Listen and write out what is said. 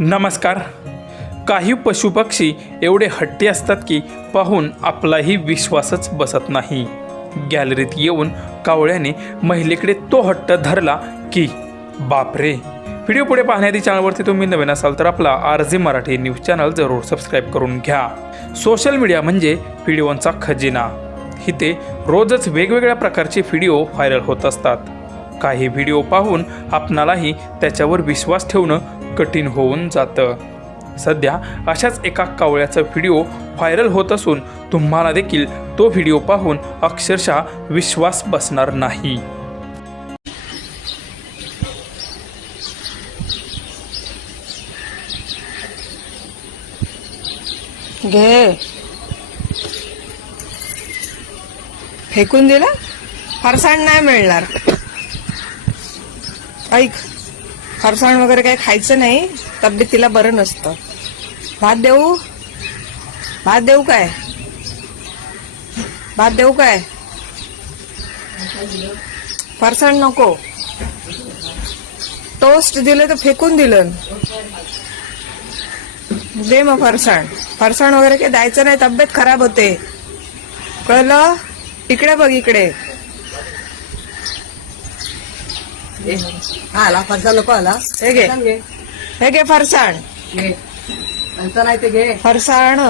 नमस्कार. काही पशुपक्षी एवढे हट्टी असतात की पाहून आपलाही विश्वासच बसत नाही. गॅलरीत येऊन कावळ्याने महिलेकडे तो हट्ट धरला की बापरे! व्हिडिओ पुढे पाहण्याआधी चॅनलवरती तुम्ही नवीन असाल तर आपला R J Marathi news channel जरूर सबस्क्राईब करून घ्या. सोशल मीडिया म्हणजे व्हिडिओंचा खजिना. इथे रोजच वेगवेगळ्या प्रकारचे व्हिडिओ व्हायरल होत असतात. काही व्हिडिओ पाहून आपणालाही त्याच्यावर विश्वास ठेवणं कठीण होऊन जातं. सध्या अशाच एका कावळ्याचा व्हिडिओ व्हायरल होत असून तुम्हाला देखील तो व्हिडिओ पाहून अक्षरशः विश्वास बसणार नाही. घे. फेकून दिलं? फरसाण नाही मिळणार. ऐक. फरसाण वगैरे काही खायचं नाही तब्येतीला बरं नसतं. भात देऊ? भात देऊ काय? भात देऊ काय? फरसाण नको. टोस्ट दिलं तर फेकून दिलं. दे मग फरसाण. फरसाण वगैरे काही द्यायचं नाही तब्येत खराब होते. कळलं? इकडे बघ इकडे. हा आला फरसा नको आला हे घे हे घे फरसाण घे नाही ते घे फरसाण